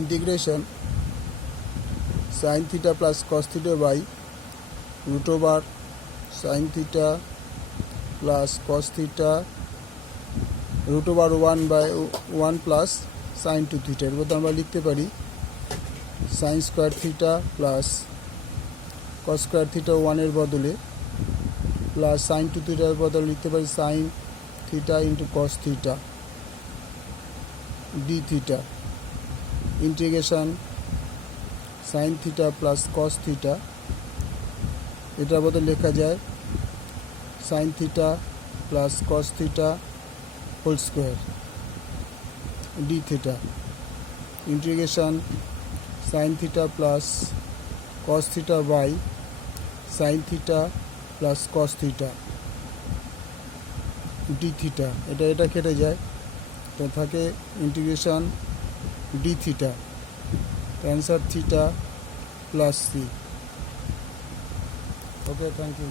Integration sine theta plus cos theta by root over sine theta plus cos theta root over 1/1 plus sine 2 theta. এর মধ্যে আমরা লিখতে পারি sine square theta plus cos square theta 1 এর বদলে plus sine 2 থিটার বদলে লিখতে পারি sine theta into cos theta D theta. Integration sine theta plus cos theta, এটার বদলে লেখা যায় sine theta plus cos theta whole square D theta. Integration sine theta plus cos theta by sine theta plus cos theta D theta. এটা কেটে যায়, তো থাকে integration D theta, answer theta plus C. Okay, thank you.